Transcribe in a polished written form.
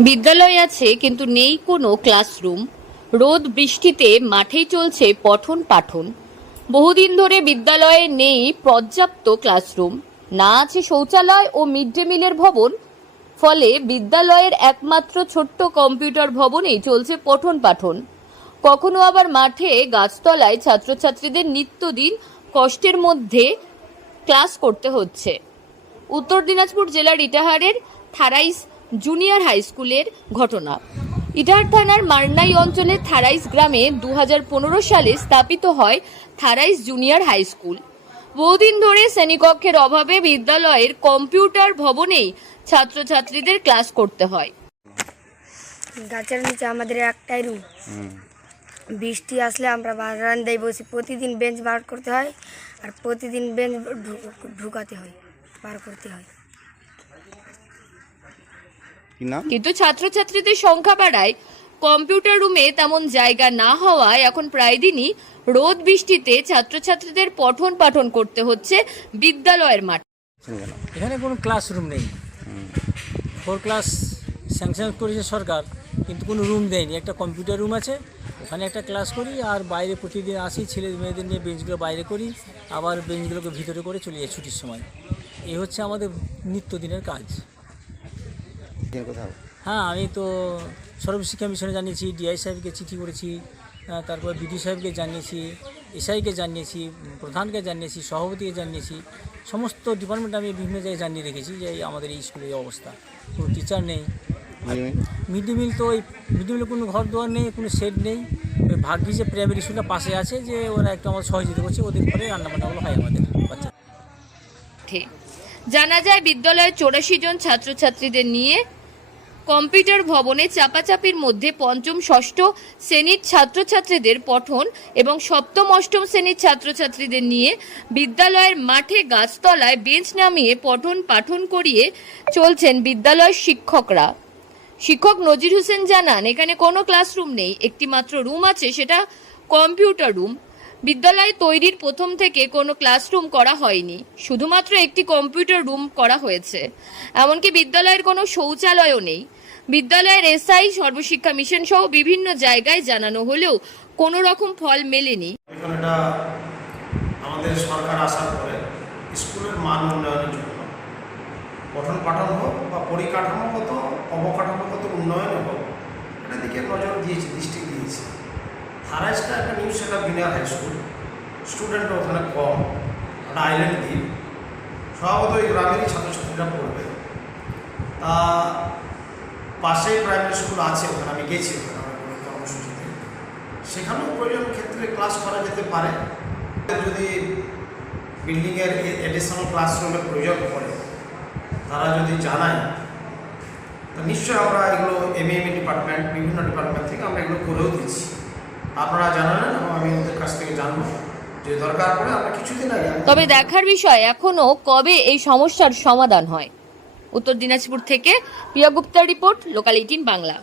বিদ্যালয় আছে কিন্তু নেই কোনো ক্লাসরুম। রোদ বৃষ্টিতে মাঠেই চলছে পঠন পাঠন। বহুদিন ধরে বিদ্যালয়ে নেই পর্যাপ্ত ক্লাসরুম, না আছে শৌচালয় ও মিড ডে মিলের ভবন। ফলে বিদ্যালয়ের একমাত্র ছোট্ট কম্পিউটার ভবনেই চলছে পঠন পাঠন। কখনো আবার মাঠে গাছতলায় ছাত্রছাত্রীদের নিত্যদিন কষ্টের মধ্যে ক্লাস করতে হচ্ছে। উত্তর দিনাজপুর জেলার ইটাহারের থারাইস জুনিয়র হাই স্কুলের ঘটনা। ইটাহার থানার মারনাই অঞ্চলের থারাইস গ্রামে 2015 সালে স্থাপিত হয় থারাইস জুনিয়র হাই স্কুল। বহুদিন ধরে শ্রেণীকক্ষের অভাবে বিদ্যালয়ের কম্পিউটার ভবনেই ছাত্রছাত্রীদের ক্লাস করতে হয়। গাছের নিচে আমাদের একটাই রুম। বৃষ্টি আসলে আমরা বারান্দায় বসে প্রতিদিন বেঞ্চ বার করতে হয়, আর প্রতিদিন বেঞ্চ ঢুকাতে হয়, বার করতে হয়। কিন্তু ছাত্রছাত্রীদের সংখ্যা বাড়ায় কম্পিউটার রুমে তেমন জায়গা না হওয়ায় এখন প্রায় দিনই রোদ বৃষ্টিতে ছাত্রছাত্রীদের পঠন পাঠন করতে হচ্ছে বিদ্যালয়ের মাঠে। এখানে কোনো ক্লাসরুম নেই। 4 ক্লাস স্যাংশন করেছে সরকার, কিন্তু কোনো রুম দেয়নি। একটা কম্পিউটার রুম আছে, ওখানে একটা ক্লাস করি, আর বাইরে প্রতিদিন আসি, ছেলে মেয়েদের নিয়ে বেঞ্চগুলো বাইরে করি, আবার বেঞ্চগুলোকে ভিতরে করে চলে যাই ছুটির সময়। এই হচ্ছে আমাদের নিত্যদিনের কাজ। হ্যাঁ, আমি তো সর্বশিক্ষা মিশনে জানিয়েছি, ডিআই সাহেবকে চিঠি করেছি, তারপর বিডি সাহেবকে জানিয়েছি, এসআইকে জানিয়েছি, প্রধানকে জানিয়েছি, সভাপতিকে জানিয়েছি। সমস্ত ডিপার্টমেন্ট আমি বিভিন্ন জায়গায় জানিয়ে রেখেছি যে আমাদের এই স্কুলের এই অবস্থা। কোনো টিচার নেই। মিড ডে মিল তো ওই মিড ডে মিলে কোনো ঘর দুয়ার নেই, কোনো শেড নেই। ওই ভাগ্যি যে প্রাইমারি স্কুলটা পাশে আছে, যে ওরা একটু আমাদের সহযোগিতা করছে, ওদের পরে রান্নাবান্নাগুলো হয় আমাদের বাচ্চা। জানা যায় বিদ্যালয়ের 84 জন ছাত্রছাত্রীদের নিয়ে কম্পিউটার ভবনে চাপাচাপির মধ্যে পঞ্চম ষষ্ঠ শ্রেণীর ছাত্রছাত্রীদের পঠন এবং সপ্তম অষ্টম শ্রেণীর ছাত্রছাত্রীদের নিয়ে বিদ্যালয়ের মাঠে গাছতলায় বেঞ্চ নামিয়ে পঠন পাঠন করিয়ে চলছেন বিদ্যালয়ের শিক্ষকরা। শিক্ষক নজির হোসেন জানান, এখানে কোনো ক্লাসরুম নেই, একটি মাত্র রুম আছে, সেটা কম্পিউটার রুম। বিদ্যালয় তৈরির প্রথম থেকে কোনো ক্লাসরুম করা হয়নি, শুধুমাত্র একটি কম্পিউটার রুম করা হয়েছে। এমনকি বিদ্যালয়ের কোনো শৌচালয়ও নেই। বিদ্যালয়ের এসআই, সর্বশিক্ষা মিশন সহ বিভিন্ন জায়গায় জানানো হলেও কোনো রকম ফল মেলেনি। আমাদের সরকার আসার পরে স্কুলের মান উন্নয়নের জন্য পঠন পাঠন হোক বা পরিকাঠামোগত অবকাঠামোগত উন্নয়ন হোক, এটা দিকে নজর দিয়েছে, দৃষ্টি দিয়েছে। থারাইসটা একটা new set up junior high school, স্টুডেন্টও ওখানে কম, একটা আইল্যান্ড দ্বীপ। স্বভাবত ওই গ্রামেরই ছাত্রছাত্রীরা পড়বে। তা পাশেই প্রাইমারি স্কুল আছে, ওখানে আমি গেছি, ওখানে আমার কর্মসূচিতে। সেখানেও প্রয়োজন ক্ষেত্রে ক্লাস করা যেতে পারে। যদি বিল্ডিংয়ের এডিশনাল ক্লাসরুমের প্রয়োজন পড়ে, তারা যদি জানায়, তো নিশ্চয়ই আমরা এগুলো এমএমই ডিপার্টমেন্ট, বিভিন্ন ডিপার্টমেন্ট থেকে আমরা এগুলো করেও দিচ্ছি। আপনারা জানালেন এবং আমি ওদের কাছ থেকে জানবো যে দরকার পড়ে আমরা কিছুদিন আগে। তবে দেখার বিষয় এখনো কবে এই সমস্যার সমাধান হয়। উত্তর দিনাজপুর থেকে প্রিয়া গুপ্তার রিপোর্ট, লোকাল 18 বাংলা।